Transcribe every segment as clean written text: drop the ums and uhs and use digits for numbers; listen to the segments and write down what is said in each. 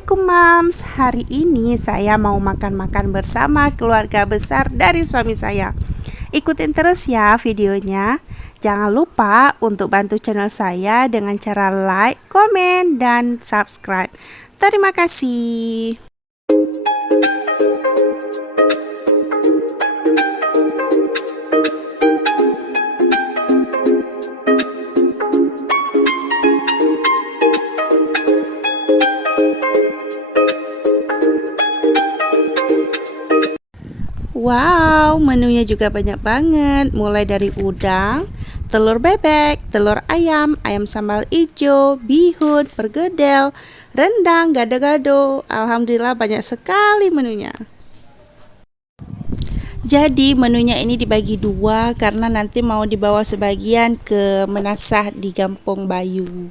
Assalamualaikum Mams. Hari ini saya mau makan-makan bersama keluarga besar dari suami saya. Ikutin terus ya videonya. Jangan lupa untuk bantu channel saya dengan cara like, komen, dan subscribe. Terima kasih. Wow, menunya juga banyak banget. Mulai dari udang, telur bebek, telur ayam, ayam sambal ijo, bihun, pergedel, rendang, gado-gado. Alhamdulillah banyak sekali menunya. Jadi menunya ini dibagi dua karena nanti mau dibawa sebagian ke Menasah di Kampung Bayu.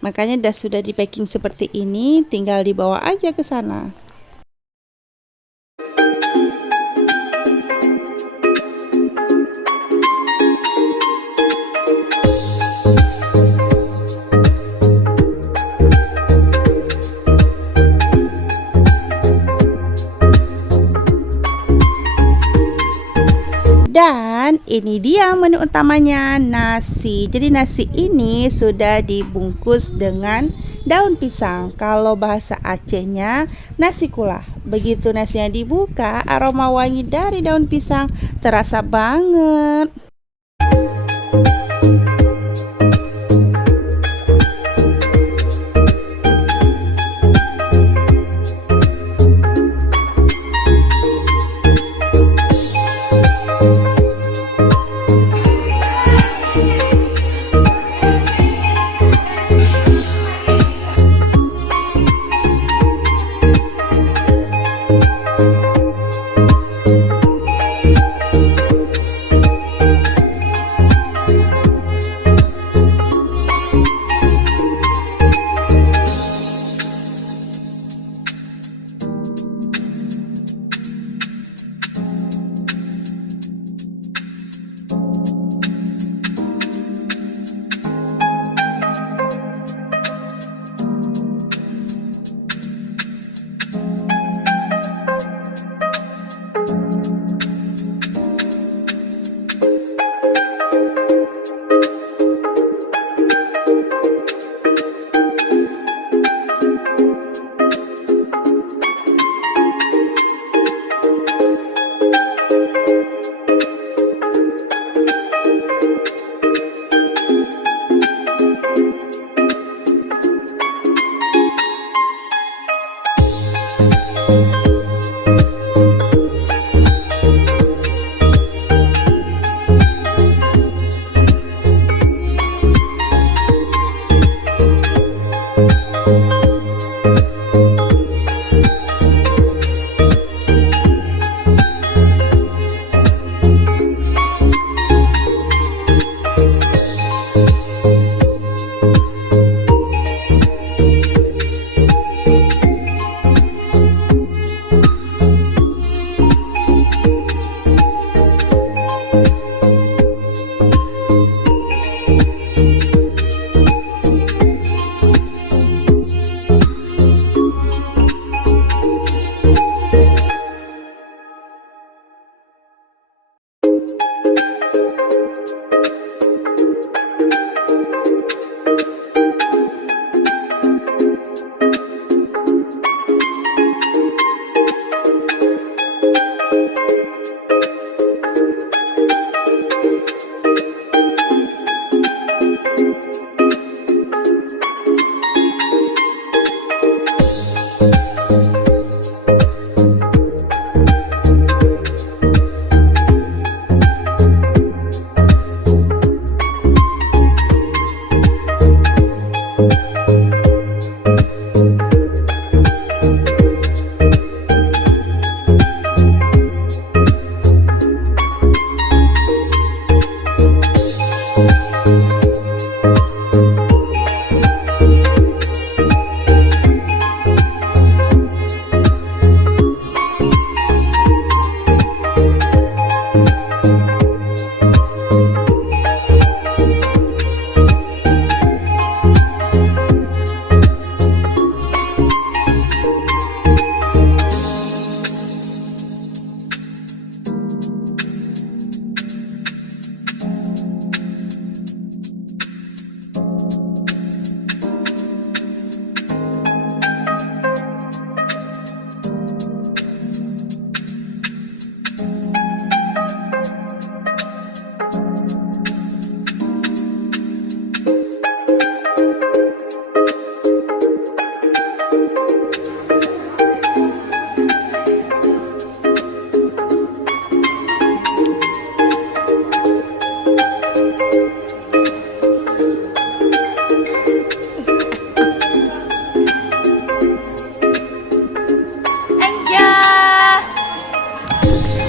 Makanya sudah di packing seperti ini, tinggal dibawa aja ke sana. Dan ini dia menu utamanya, nasi. Jadi nasi ini sudah dibungkus dengan daun pisang. Kalau bahasa Acehnya nasi kulah. Begitu nasinya dibuka, aroma wangi dari daun pisang terasa banget.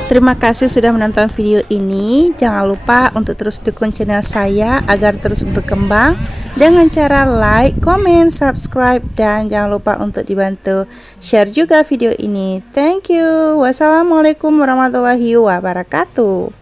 Terima kasih sudah menonton video ini. Jangan lupa untuk terus dukung channel saya agar terus berkembang dengan cara like, comment, subscribe, dan jangan lupa untuk dibantu share juga video ini. Thank you. Wassalamualaikum warahmatullahi wabarakatuh.